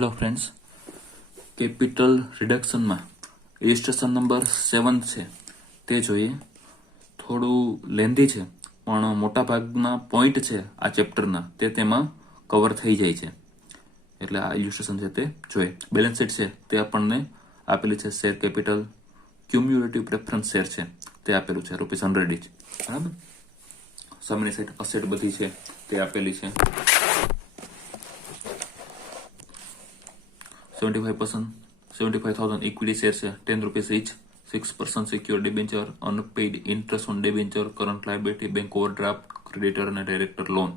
Hello friends, capital રિડક્શનમાં illustration number 7 છે તે જોઈએ. થોડું લેન્ધી છે પણ મોટા ભાગના પોઈન્ટ છે આ ચેપ્ટરના તે તેમાં કવર થઈ જાય છે, એટલે આ ઇલિસ્ટ્રેશન છે તે જોઈએ. બેલેન્સ શીટ છે તે આપણને આપેલી છે. Share capital, cumulative preference share છે તે આપેલું છે ₹100 ઇચ, બરાબર. સામેની સાઈડ અસેટ બધી છે તે આપેલી છે. 75,000 equity share છે, ₹10 each. 6% secured debenture, unpaid interest on debenture, current liability, bank overdraft, creditor અને director loan,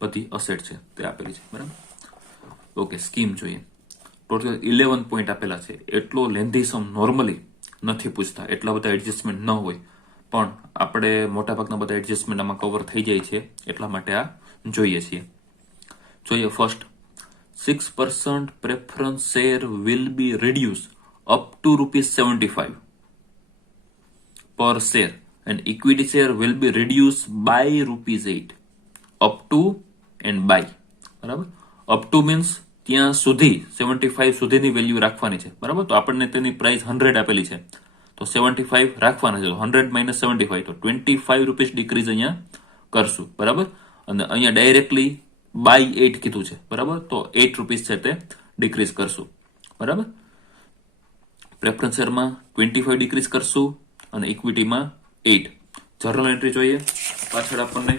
બધી અસેટ છે તે આપેલી છે, બરાબર. ઓકે, સ્કીમ જોઈએ. ટોટલ 11 પોઈન્ટ આપેલા છે. એટલો લેન્ધી સમ નોર્મલી નથી પૂછતા, એટલા બધા એડજસ્ટમેન્ટ ન હોય, પણ આપણે મોટાભાગના બધા એડજસ્ટમેન્ટ આમાં કવર થઈ જાય છે એટલા માટે આ જોઈએ છીએ. First, 6% preference share will be reduced up to ₹75 per share and equity share will be reduced by ₹8. Up to and by, બરાબર. અપ ટુ મીન્સ ત્યાં સુધી 75 સુધીની વેલ્યુ રાખવાની છે, બરાબર. તો આપણને તેની પ્રાઇસ 100 આપેલી છે તો 75 રાખવાના છે. તો 100 - 75 તો ₹25 ડિક્રીઝ અહીંયા કરશું, બરાબર. અને અહીંયા ડાયરેક્ટલી બાય 8 કીધું છે, બરાબર. તો ₹8 છે તે ડિક્રીઝ કરશું, બરાબર. પ્રેફરન્સ શેરમાં 25 ડિક્રીઝ કરશું અને ઇક્વિટીમાં 8. જર્નલ એન્ટ્રી જોઈએ. પાછળ આપણને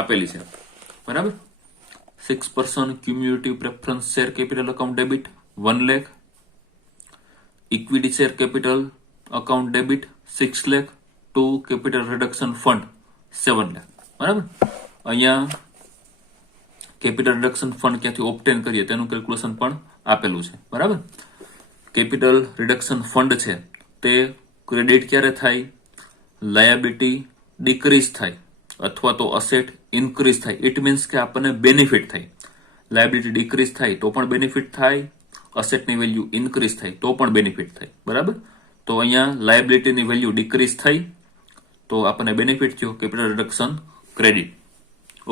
આપેલી છે, બરાબર. 6% cumulative preference share capital account debit 1 lakh, equity share capital account debit 6 lakh, to capital reduction fund 7 lakh, બરાબર. અહીંયા કેપિટલ રિડક્શન ફંડ ક્યાંથી ઓબ્ટેન કરીએ તેનું કેલ્ક્યુલેશન પણ આપેલું છે, બરાબર. કેપિટલ રિડક્શન ફંડ છે તે ક્રેડિટ ક્યારે થાય? લાયબિલિટી ડિક્રીઝ થાય અથવા તો અસેટ ઇન્ક્રીઝ થાય. ઇટ મીન્સ કે આપણને બેનિફિટ થાય. લાયબિલિટી ડિક્રીઝ થાય તો પણ બેનિફિટ થાય, અસેટની વેલ્યુ ઇન્ક્રીઝ થાય તો પણ બેનિફિટ થાય, બરાબર. તો અહીંયા લાયબિલિટીની વેલ્યુ ડિક્રીઝ થઈ તો આપણને બેનિફિટ થયો, કેપિટલ રિડક્શન ક્રેડિટ.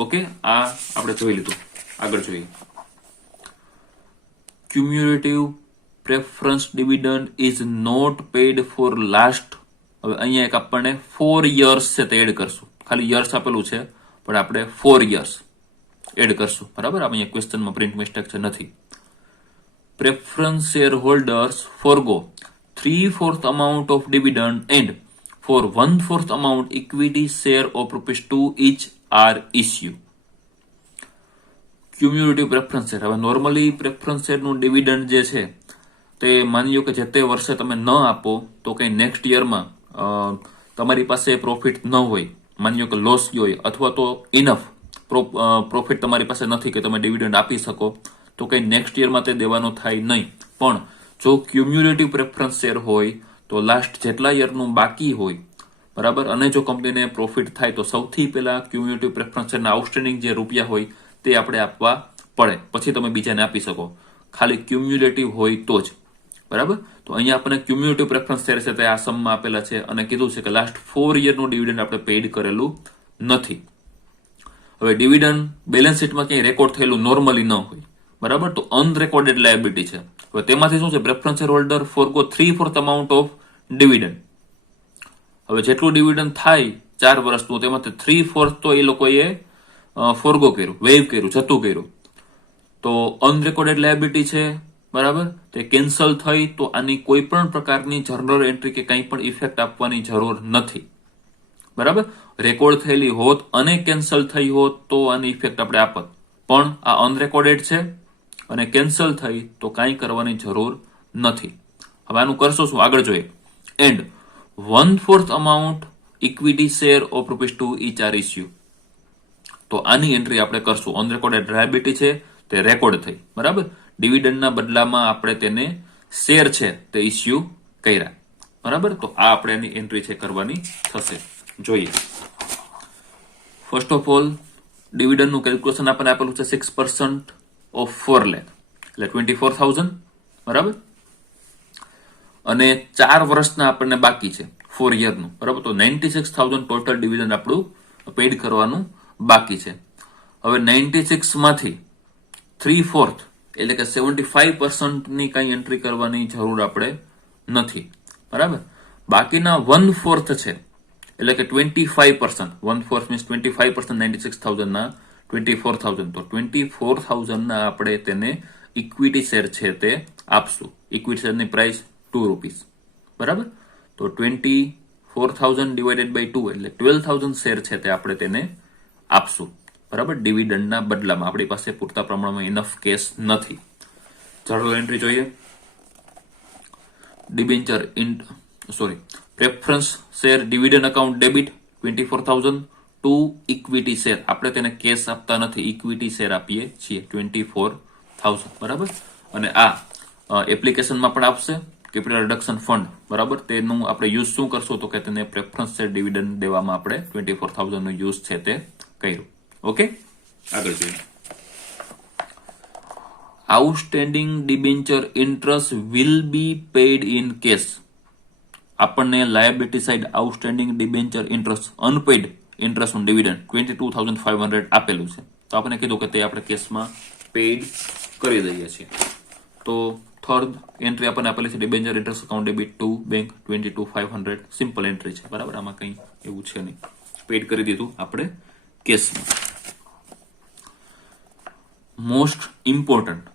ઓકે, આ આપણે જોઈ લીધું. આગળ જોઈએ. Cumulative preference dividend is not paid for last. હવે અહીંયા એક આપણને 4 યર્સ છે તે એડ કરશું. ખાલી યર્સ આપેલું છે પણ આપણે 4 યર્સ એડ કરશું, બરાબર. અહીંયા ક્વેશ્ચનમાં પ્રિન્ટ મિસ્ટેક છે, નથી. Preference share holders forgo 3/4 amount of dividend and for 1/4 amount equity share of ₹2 each are issue. Cumulative preference share. હવે નોર્મલી પ્રેફરન્સ શેરનું ડિવિડન્ડ જે છે તે માની લો કે જે તે વર્ષે તમે ન આપો તો કઈ નેક્સ્ટ યરમાં તમારી પાસે પ્રોફિટ ન હોય, માની લો કે લોસ હોય અથવા તો ઇનફ પ્રોફિટ તમારી પાસે નથી કે તમે ડિવિડન્ડ આપી શકો, તો કઈ નેક્સ્ટ યરમાં તે દેવાનો થાય નહીં. પણ જો ક્યુમ્યુલેટિવ પ્રેફરન્સ શેર હોય તો લાસ્ટ જેટલા યરનું બાકી હોય, બરાબર, અને જો કંપનીને પ્રોફિટ થાય તો સૌથી પહેલા ક્યુમ્યુલેટિવ પ્રેફરન્સ શેરના આઉટસ્ટેન્ડિંગ જે રૂપિયા હોય તે આપણે આપવા પડે, પછી તમે બીજાને આપી શકો. ખાલી ક્યુમ્યુલેટિવ હોય તો જ, બરાબર. તો અહીંયા આપણને ક્યુમ્યુલેટિવ પ્રેફરન્સ શેર છે તે આ સમમાં આપેલા છે અને કીધું છે કે લાસ્ટ 4 યરનું ડિવિડન્ડ આપણે પેઇડ કરેલું નથી. હવે ડિવિડન્ડ બેલેન્સ શીટમાં ક્યાંય રેકોર્ડ થયેલું નોર્મલી ન હોય, બરાબર. તો અનરેકોર્ડેડ લાયબિલિટી છે. હવે તેમાંથી શું છે? Preference share holder forgo 3/4 amount of dividend. હવે જેટલું ડિવિડન્ડ થાય 4 વર્ષનું તેમાંથી 3/4 તો એ લોકોએ ફોરગો કર્યું, વેવ કર્યું, જતું કર્યું. તો અનરેકોર્ડેડ લાયબિલિટી છે, બરાબર. તે કેન્સલ થઈ તો આની કોઈ પણ પ્રકારની જર્નલ એન્ટ્રી કે કંઈ પણ ઇફેક્ટ આપવાની જરૂર નથી, બરાબર. રેકોર્ડ થયેલી હોત અને કેન્સલ થઈ હોત તો આની ઇફેક્ટ આપણે આપત, પણ આ અનરેકોર્ડેડ છે અને કેન્સલ થઈ તો કાંઈ કરવાની જરૂર નથી. હવે આનું કરશો શું? આગળ જોઈએ. And 1/4 amount equity share of ₹2 each are issue. તો આની એન્ટ્રી આપણે કરશું. અનરેકોર્ડેડ લાયબિલિટી છે તે રેકોર્ડ થઈ, બરાબર. ડિવિડન્ડના બદલામાં આપણે તેને શેર છે તે ઇસ્યુ કર્યા, બરાબર. તો આ આપણે એની એન્ટ્રી છે કરવાની થશે. જોઈએ. ફર્સ્ટ ઓફ ઓલ ડિવિડન્ડનું કેલ્ક્યુલેશન આપણને આપેલું છે 6% ઓફ 4 લાખ એટલે 24,000, બરાબર. અને 4 વર્ષના આપણને બાકી છે 4 યરનું, બરાબર. તો 96,000 ટોટલ ડિવિડન્ડ આપણું પેઇડ કરવાનું બાકી છે. હવે 96 માંથી 3/4 એટલે કે 75% કઈ એન્ટ્રી કરવાની જરૂર આપણે નથી, બરાબર. બાકીના 1/4 છે એટલે કે 25%, 1/4 મીન્સ 25%, 96,000 ના 24,000, તો 24,000 ના આપણે તેને ઇક્વિટી શેર છે તે આપશું. ઇક્વિટી શેરની પ્રાઇસ ₹2, બરાબર. તો 24,000 ડિવાઇડેડ બાય 2 એટલે 12,000 શેર છે તે આપણે તેને આપશું, બરાબર, ડિવિડન્ડના બદલામાં. આપણી પાસે પૂરતા પ્રમાણમાં ઇનફ કેશ નથી. જર્નલ એન્ટ્રી જોઈએ. Debenture preference share dividend account debit 24,000 two equity share, આપણે તેને કેશ આપતા નથી, ઇક્વિટી શેર આપીએ છીએ 24,000, બરાબર. અને આ એપ્લિકેશનમાં પણ આપશે કેપિટલ રિડક્શન ફંડ, બરાબર. તેનું આપણે યુઝ શું કરશું તો કે તેને પ્રેફરન્સ શેર ડિવિડન્ડ દેવામાં આપણે 24,000 નો યુઝ છે તે કર્યું. ઓકે, આગળ જોઈએ. Outstanding debenture interest will be paid in cash. આપણને liability side outstanding debenture interest, unpaid interest on dividend 22,500 આપેલું છે, તો આપણે કીધું કે તે આપણે કેશમાં પેઇડ કરી દઈએ છીએ. તો થર્ડ એન્ટ્રી આપણને આપેલી છે debenture interest account debit to bank 22,500, simple entry છે, બરાબર. આમાં કંઈ એવું છે નહીં, પેઇડ કરી દીધું આપણે કેશમાં. મોસ્ટ ઇમ્પોર્ટન્ટ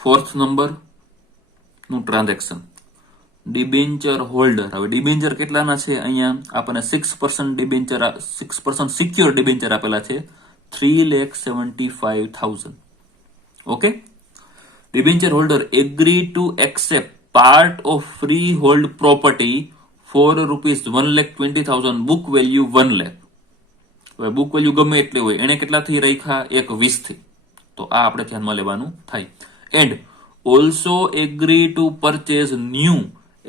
ફોર્થ નંબર નું ટ્રાન્ઝેક્શન, ડિબેન્ચર હોલ્ડર. હવે ડિબેન્ચર કેટલાના છે? અહીંયા આપણને 6% ડિબેન્ચર, 6% સિક્યોર ડિબેન્ચર આપેલા છે, 3,75,000. Okay. Debenture holder agree to accept part of freehold property for ₹1,20,000, book value 1 lakh. હવે બુક વેલ્યુ ગમે એટલી હોય, એને કેટલાથી રાખ્યા? 1,20 થી. તો આ આપણે ધ્યાનમાં લેવાનું થાય. And also agree to purchase new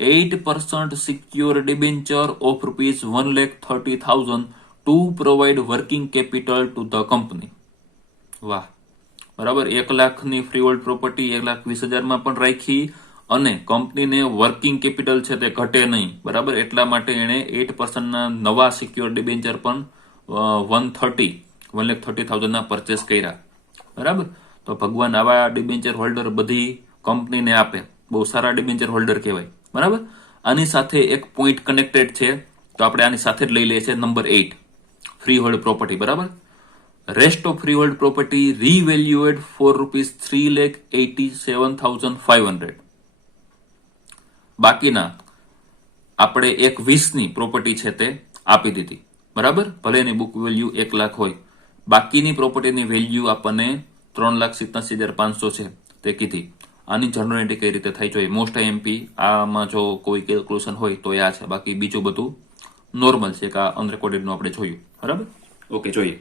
8% secure debenture of ₹1,30,000 to provide working capital to the company. વાહ, બરાબર. 1 લાખની ફ્રી હોલ્ડ પ્રોપર્ટી 1,20,000 માં પણ રાખી અને કંપનીને વર્કિંગ કેપિટલ છે તે ઘટે નહીં, બરાબર. એટલા માટે એને 8% ના નવા સિક્યોર ડિબેન્ચર પણ 1,30,000 ના પરચેસ કર્યા, બરાબર. તો ભગવાન આવા ડિબેન્ચર હોલ્ડર બધી કંપનીને આપે, બહુ સારા ડિબેન્ચર હોલ્ડર કહેવાય, બરાબર. આની સાથે એક પોઈન્ટ કનેક્ટેડ છે, તો આપણે આની સાથે જ લઈ લઈએ છીએ નંબર 8, ફ્રી હોલ્ડ પ્રોપર્ટી, બરાબર. Rest of freehold property revalued for ₹3,87,500. બાકીના આપણે 1,20 ની પ્રોપર્ટી છે તે આપી દીધી, બરાબર. ભલે એની બુક વેલ્યુ 1 લાખ હોય, બાકીની પ્રોપર્ટીની વેલ્યુ આપણને 3,87,500 છે તે કીધી. આની જનરલ એન્ટ્રી કઈ રીતે થાય જોઈએ? મોસ્ટ આઈએમપી આમાં જો કોઈ કેલ્ક્યુલેશન હોય તો આ છે, બાકી બીજું બધું નોર્મલ છે કે આ અનરેકોર્ડેડ નું આપણે જોયું, બરાબર. ઓકે, જોઈએ.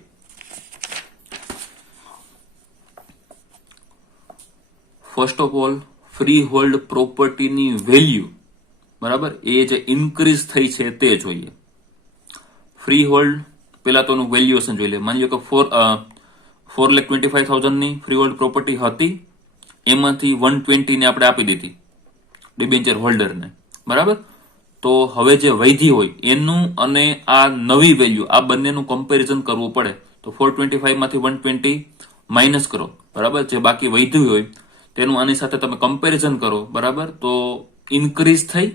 First of all freehold પ્રોપર્ટીની વેલ્યુ, બરાબર, એ જે ઇન્ક્રીઝ થઈ છે તે જોઈએ. ફ્રી હોલ્ડ પેલા તો નું વેલ્યુએશન જોઈ લે. માની લો કે 4,25,000 ની ફ્રી હોલ્ડ પ્રોપર્ટી હતી, એમાંથી 120 ને આપણે આપી દીધી ડિબેન્ચર હોલ્ડરને, બરાબર. તો હવે જે વૈધી હોય એનું અને આ નવી વેલ્યુ, આ બંનેનું કમ્પેરિઝન કરવું પડે. તો 425 માંથી 120 માઇનસ કરો, બરાબર. જે બાકી વૈધ્યું હોય તેનું આની સાથે તમે કમ્પેરિઝન કરો, બરાબર. તો ઇન્ક્રીઝ થઈ,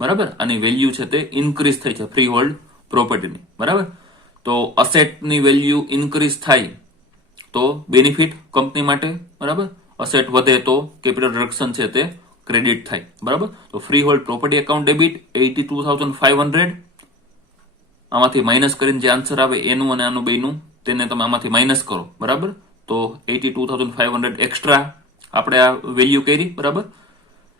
બરાબર. આની વેલ્યુ છે તે ઇન્ક્રીઝ થઈ છે ફ્રી હોલ્ડ પ્રોપર્ટીની, બરાબર. તો અસેટની વેલ્યુ ઇન્ક્રીઝ થાય તો બેનિફિટ કંપની માટે, બરાબર. અસેટ વધે તો કેપિટલ રિડક્શન છે તે ક્રેડિટ થાય, બરાબર. તો free hold property account debit 82,500, આમાંથી માઇનસ કરીને જે આન્સર આવે એનું અને આનું બેનું તેને તમે આમાંથી માઇનસ કરો, બરાબર. તો 82,500 એક્સ્ટ્રા આપણે આ વેલ્યુ કરી, બરાબર.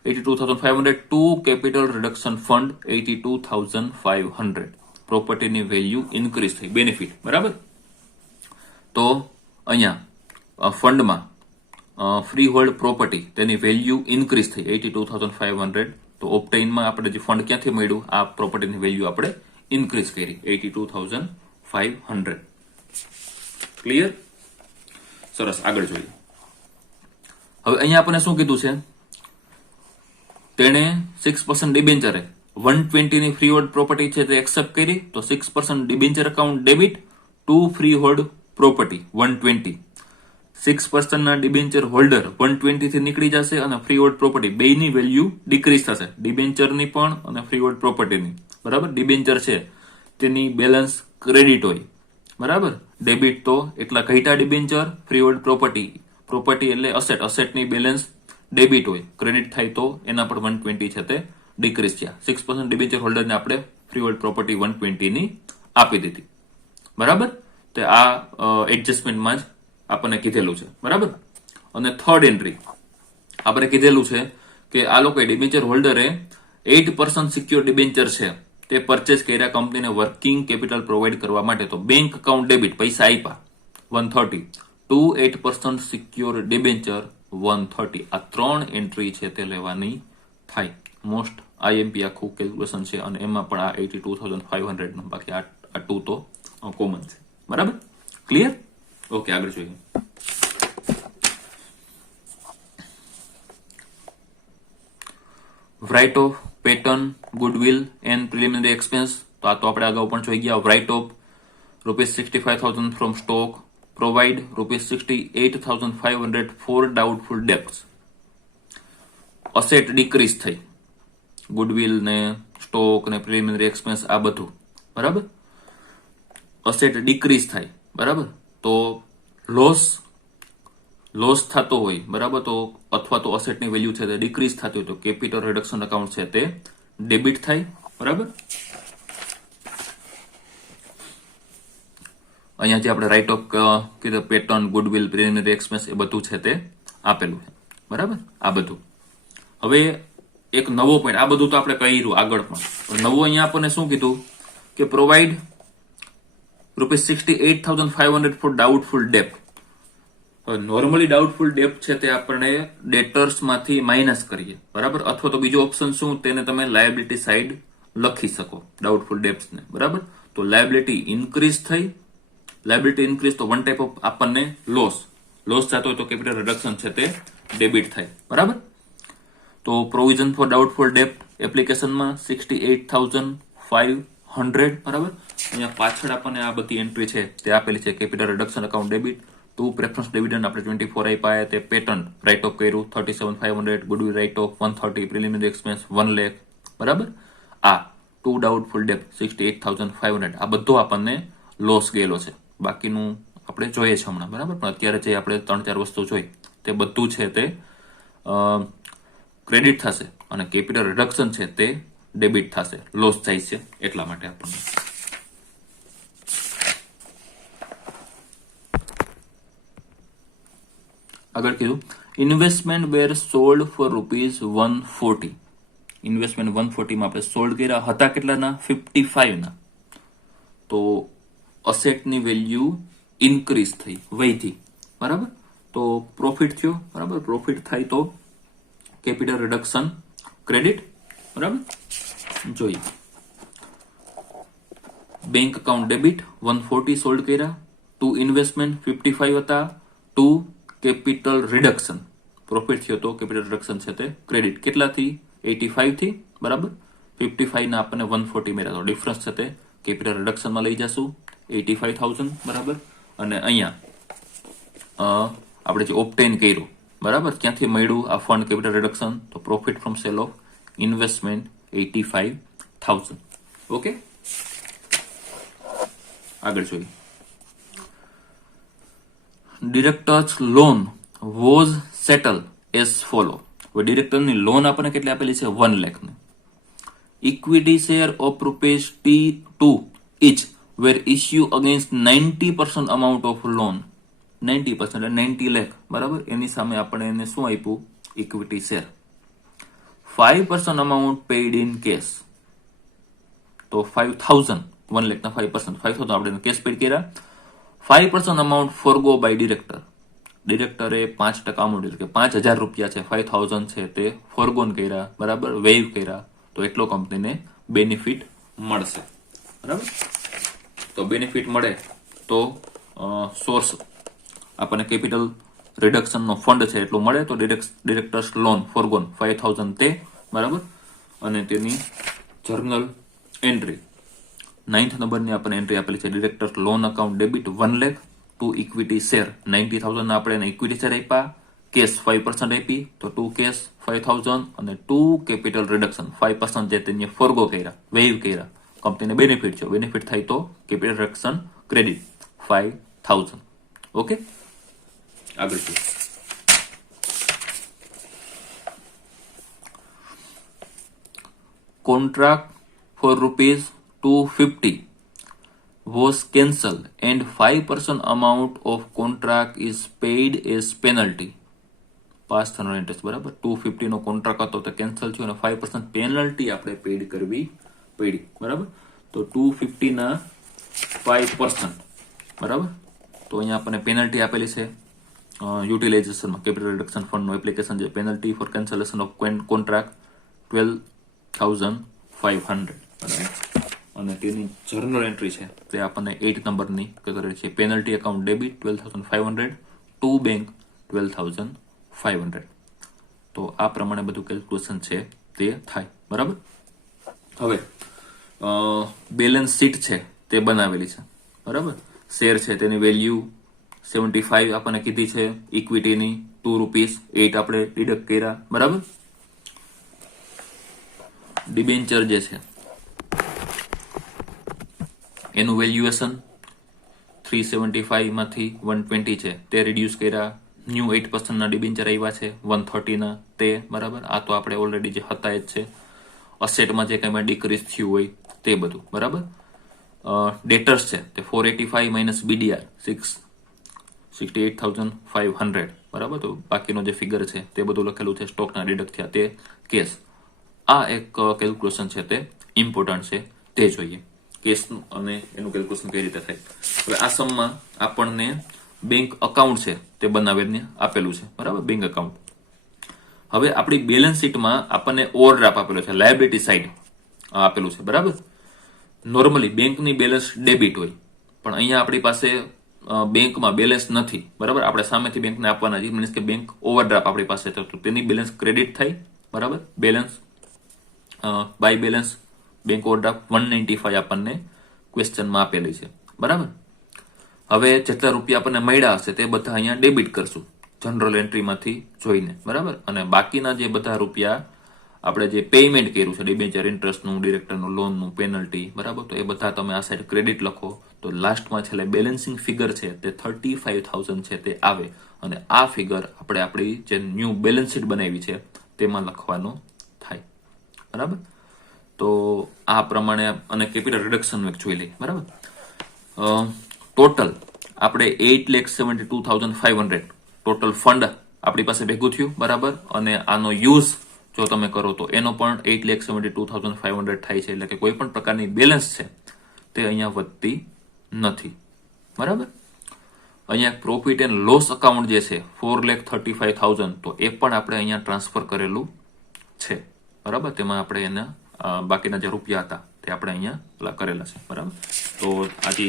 82,500 ટુ કેપિટલ રિડક્શન ફંડ 82,500, પ્રોપર્ટીની વેલ્યુ ઇન્ક્રીઝ થઈ, બેનિફિટ, બરાબર. તો અહીંયા ફંડમાં ફ્રી હોલ્ડ પ્રોપર્ટી તેની વેલ્યુ ઇન્ક્રીઝ થઈ 82,500. તો ઓપ્ટેઇનમાં આપણે જે ફંડ ક્યાંથી મળ્યું, આ પ્રોપર્ટીની વેલ્યુ આપણે ઇન્ક્રીઝ કરી 82,500. ક્લિયર? સરસ, આગળ જોઈએ. હવે અહીંયા આપણને શું કીધું છે? તેણે 6% ડિબેન્ચરે 120 ની ફ્રી હોલ્ડ પ્રોપર્ટી છે તે એક્સેપ્ટ કરી, તો 6% debenture account debit to free hold property 120. 6% ના ડિબેન્ચર હોલ્ડર 120 થી નીકળી જશે અને ફ્રી હોલ્ડ પ્રોપર્ટી બેયની વેલ્યુ ડિક્રીઝ થશે, ડિબેન્ચરની પણ અને ફ્રી હોલ્ડ પ્રોપર્ટીની. બરાબર, ડિબેન્ચર છે તેની બેલેન્સ ક્રેડિટ હોય, બરાબર, ડેબિટ તો એટલા ઘટ્યા ડિબેન્ચર, ફ્રી હોલ્ડ પ્રોપર્ટી એટલે અસેટ, અસેટની બેલેન્સ ડેબિટ હોય, ક્રેડિટ થાય તો એના પર 120 છે તે ડિક્રીઝ થયા. 6% ડિબેન્ચર હોલ્ડરને આપણે ફ્રી હોલ્ડ પ્રોપર્ટી 120 ની આપી દીધી. બરાબર, તો આ એડજસ્ટમેન્ટમાં જ આપણને કીધેલું છે. બરાબર, અને થર્ડ એન્ટ્રી આપણે કીધેલું છે કે આ લોકો ડિબેન્ચર હોલ્ડરે 8% સિક્યોર ડિબેન્ચર છે તે પરચેસ કર્યા કંપનીને વર્કિંગ કેપિટલ પ્રોવાઈડ કરવા માટે. તો બેંક અકાઉન્ટ ડેબિટ પૈસા આપ્યા 130 ટુ 8% સિક્યોર ડિબેન્ચર 130. આ 3 એન્ટ્રી છે તે લેવાની થાય. મોસ્ટ આઈએમપી આખું કેલ્ક્યુલેશન છે અને એમાં પણ આ 82,500 નો, બાકી આ 2 તો કોમન છે. બરાબર, ક્લિયર? ઓકે, આગળ જોઈએ. Write off pattern, goodwill and preliminary expense. તો આ તો આપણે અગાઉ પણ જોઈ ગયા. Write off ₹65,000 from stock, provide ₹68,500 for doubtful debts. Asset decrease થઈ, ગુડવિલ ને સ્ટોક ને પ્રિલિમિનરી એક્સપેન્સ આ બધું. બરાબર, અસેટ ડિક્રીઝ થાય, બરાબર, તો લોસ થતો હોય, બરાબર, તો અથવા તો અસેટની વેલ્યુ છે તે ડિક્રીઝ થતી હોય તો કેપિટલ રિડક્શન એકાઉન્ટ છે તે ડેબિટ થાય. બરાબર, અહીંયા જે આપણે રાઇટ ઓફ કીધું પેટર્ન, ગુડવિલ, પ્રિલિમિનરી એક્સપેન્સ એ બધું છે તે આપેલું છે. બરાબર, આ બધું. હવે એક નવો પોઈન્ટ, આ બધું તો આપણે કહ્યું આગળ પણ, નવું અહીંયા આપણને શું કીધું કે provide ₹68,500 for doubtful ડેબ્ટ. Normally doubtful ડેબ્ટ છે તે આપણે ડેટર્સ માંથી માઇનસ કરીએ, બરાબર, અથવા તો બીજો ઓપ્શન શું, તેને તમે લાયબિલિટી સાઈડ લખી શકો ડાઉટફુલ ડેબ્ટ્સ ને. બરાબર, તો લાયબિલિટી ઇન્ક્રીઝ થઈ, લાયબિલિટી ઇન્ક્રીઝ તો વન ટાઈપ ઓફ આપણને લોસ થતો હોય તો કેપિટલ રિડક્શન છે તે ડેબિટ થાય. બરાબર, તો પ્રોવિઝન ફોર ડાઉટફુલ ડેબ્ટ એપ્લિકેશનમાં 68,500. બરાબર, અહીંયા પાછળ આપણને આ બધી એન્ટ્રી છે તે આપેલી છે. Capital reduction account debit, 2 preference dividend આપણે 24 આપ્યા, તે પેટર્ન રાઇટ ઓફ કર્યું 37,500, goodwill write off 130, preliminary expense 1 lakh. બરાબર, આ 2 ડાઉટફુલ ડેબ્ટ 68,500 આ બધો આપણને લોસ ગયેલો છે. બાકીનું આપણે જોઈએ છે હમણાં. બરાબર, પણ અત્યારે જે આપણે 3-4 વસ્તુ જોઈ તે બધું છે તે ક્રેડિટ થશે અને કેપિટલ રિડક્શન છે તે ડેબિટ થશે, લોસ થાય છે એટલા માટે આપણને. આગળ કીધું ઇન્વેસ્ટમેન્ટ વેર સોલ્ડ ફોર ₹140. ઇન્વેસ્ટમેન્ટ 140 માં આપણે સોલ્ડ કર્યા હતા કેટલાના? 55 ના. તો અસેટની વેલ્યુ ઇન્ક્રીઝ થઈ, વધી. બરાબર, તો પ્રોફિટ થયો. બરાબર, પ્રોફિટ થાય તો કેપિટલ રિડક્શન ક્રેડિટ. બરાબર, જોઈએ બેંક અકાઉન્ટ ડેબિટ 140 સોલ્ડ કર્યા, 2 ઇન્વેસ્ટમેન્ટ 55 હતા, 2 કેપિટલ રિડક્શન પ્રોફિટ થયો તો કેપિટલ રિડક્શન છે તે ક્રેડિટ. કેટલાથી? 85 થી. બરાબર, 55 ના આપણને 140 મળ્યા, તો ડિફરન્સ છે તે કેપિટલ રિડક્શનમાં લઈ જશું 85,000. બરાબર, અને અહીંયા આપણે જે ઓબ્ટેન કર્યું, બરાબર, ક્યાંથી મળ્યું આ ફંડ કેપિટલ રિડક્શન? તો profit from cell of investment 85,000. Okay, આગળ જોઈએ. Directors loan was settle as follow. હવે ડિરેક્ટરની લોન આપણને કેટલી આપેલી છે? 1 લાખ ની. Equity share of ₹T2 each were issue against 90% amount of loan. 90% એટલે 90 લાખ. બરાબર, એની સામે આપણે એને શું આપ્યું? Equity share. 5% amount paid in cash. તો 5,000, 1 લાખના 5%, 5,000 આપણે કેશ પેડ કર્યા. 5% amount forgo by director. ડિરેક્ટરે 5% amount એટલે કે ₹5,000 છે, 5,000 છે તે ફોરગોન કર્યા. બરાબર, વેઇવ કર્યા, તો એટલો કંપનીને બેનિફિટ મળશે. બરાબર, તો બેનિફિટ મળે તો સોર્સ આપણને કેપિટલ રિડક્શનનો ફંડ છે એટલું મળે, તો ડિરેક્ટર્સ લોન ફોરગોન 5,000 તે. બરાબર, અને તેની જર્નલ એન્ટ્રી 9th નંબરની આપણને એન્ટ્રી આપેલી છે. Directors loan account debit 1 lakh 2 equity share 90,000 આપણે એને ઇક્વિટી શેર આપ્યા, કેશ 5% આપી, તો 2 કેશ 5,000 અને 2 કેપિટલ રિડક્શન 5% જે તેને ફોરગો કર્યા, વેઇવ કર્યા, કંપનીને બેનિફિટ છે, બેનિફિટ થાય તો કેપિટલ રિડક્શન ક્રેડિટ 5,000. ઓકે, આગળ જોઈએ. Contract for ₹250 was cancelled and 5% amount of contract is paid as penalty. Pass થવાનો ઇન્ટરેસ્ટ, બરાબર. 250 નો કોન્ટ્રાક્ટ હતો તો કેન્સલ થયો અને 5% પેનલ્ટી આપણે પેડ કરવી પડી, બરાબર. તો 250 ના 5%, બરાબર. તો અહીંયા આપણને પેનલ્ટી આપેલી છે યુટિલાઇઝેશનમાં, કેપિટલ રિડક્શન ફંડનું એપ્લિકેશન છે. Penalty for cancellation of contract 12,500, બરાબર. અને તેની જર્નલ એન્ટ્રી છે તે આપણને 8 નંબરની કરેલી છે. Penalty account debit 12,500 to bank 12,500. તો આ પ્રમાણે બધું કેલ્ક્યુલેશન છે તે થાય, બરાબર. હવે બેલેન્સ શીટ છે તે બનાવેલી છે, બરાબર. શેર છે તેની વેલ્યુ 75 આપણને કીધી છે, ઇક્વિટીની ₹2, 8 આપણે ડિડક્ટ કર્યા, બરાબર. ડિબેન્ચર જે છે એનું વેલ્યુએશન 375 માંથી 120 છે તે રિડ્યુસ કર્યા. ન્યૂ 8% ના ડિબેન્ચર આવ્યા છે 130 ના તે, બરાબર. આ તો આપણે ઓલરેડી જે હતા જ છે. અસેટમાં જે કંઈ ડિક્રીઝ થયું હોય તે બધું, બરાબર. ડેટર્સ છે તે 485 માઇનસ BDR 68,500, બરાબર. તો બાકીનો જે ફિગર છે તે બધું લખેલું છે. સ્ટોકના ડિડક્ટ થયા તે કેસ. આ એક કેલ્ક્યુલેશન છે તે ઇમ્પોર્ટન્ટ છે, તે જોઈએ કેસનું અને એનું કેલ્ક્યુલેશન કઈ રીતે થાય. હવે આ સમમાં આપણને બેંક અકાઉન્ટ છે તે બનાવીને આપેલું છે, બરાબર. Bank account. હવે આપણી બેલેન્સ શીટમાં આપણને ઓવરડ્રાફ્ટ આપેલો છે, લાયબિલિટી સાઈડ આપેલું છે, બરાબર. નોર્મલી બેંકની બેલેન્સ ડેબિટ હોય, પણ અહીંયા આપણી પાસે બેંકમાં બેલેન્સ નથી, બરાબર. આપણે સામેથી બેંકને આપવાના છે, મીન્સ કે બેંક ઓવરડ્રાફ્ટ આપણી પાસે તો તેની બેલેન્સ ક્રેડિટ થાય, બરાબર. Balance by balance bank overdraft 195 આપણને ક્વેશ્ચનમાં આપેલી છે, બરાબર. હવે જેટલા રૂપિયા આપણને મળ્યા હશે તે બધા અહીંયા ડેબિટ કરશું જનરલ એન્ટ્રીમાંથી જોઈને, બરાબર. અને બાકીના જે બધા રૂપિયા આપણે જે પેમેન્ટ કર્યું છે, ડિબેન્ચર ઇન્ટરેસ્ટનું, ડિરેક્ટરનું, લોનનું, પેનલ્ટી, બરાબર. તો એ બધા તમે આ સાઈડ ક્રેડિટ લખો તો લાસ્ટમાં છેલ્લે બેલેન્સિંગ ફિગર છે તે 35,000 છે તે આવે. અને આ ફિગર આપણે આપણી જે ન્યૂ બેલેન્સ શીટ બનાવી છે તેમાં લખવાનું થાય, બરાબર. તો આ પ્રમાણે અને કેપિટલ રિડક્શનનું એક જોઈ લઈએ, બરાબર. ટોટલ આપણે 8,72,500 ટોટલ ફંડ આપણી પાસે ભેગું થયું, બરાબર. અને આનો યુઝ જો તમે કરો તો એનો પણ 8,72,500 થાય છે. એટલે કે કોઈ પણ પ્રકારની બેલેન્સ છે તે અહીંયા વધતી નથી, બરાબર. અહીંયા પ્રોફિટ એન્ડ લોસ અકાઉન્ટ જે છે 4,35,000 તો એ પણ આપણે અહીંયા ટ્રાન્સફર કરેલું છે, બરાબર. તેમાં આપણે એના બાકીના જે રૂપિયા હતા તે આપણે અહીંયા કરેલા છે, બરાબર. તો આજે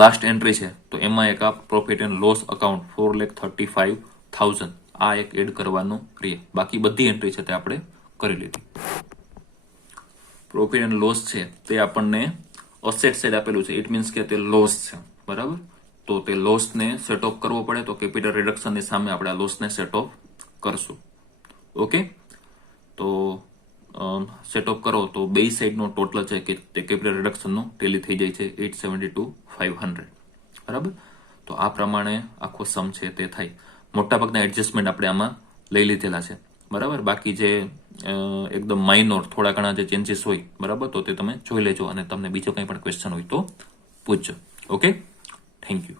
લાસ્ટ એન્ટ્રી છે તો એમાં એક આ પ્રોફિટ એન્ડ લોસ અકાઉન્ટ 4,35,000 આ એક એડ કરવાનું રહે. બાકી બધી એન્ટ્રી છે તે આપણે કરી લીધી. પ્રોફિટ એન્ડ લોસ છે તે આપણને અસેટ સાઈડ આપેલું છે, ઇટ મીન્સ કે તે લોસ છે, બરાબર. તો તે લોસને સેટ ઓફ કરવો પડે તો કેપિટલ રિડક્શનની સામે આપણે આ લોસને સેટ ઓફ કરશું. ઓકે, તો સેટ ઓફ કરો તો બે સાઈડનો ટોટલ છે કે તે કેપિટલ રિડક્શનનો ટેલી થઈ જાય છે 872,500, બરાબર. તો આ પ્રમાણે આખો સમ છે તે થાય. મોટાભાગના એડજસ્ટમેન્ટ આપણે આમાં લઈ લીધેલા છે, બરાબર. બાકી જે એકદમ માઇનોર થોડા ઘણા જે ચેન્જીસ હોય, બરાબર, તો તે તમે જોઈ લેજો અને તમને બીજો કંઈ પણ ક્વેશ્ચન હોય તો પૂછજો. Okay, thank you.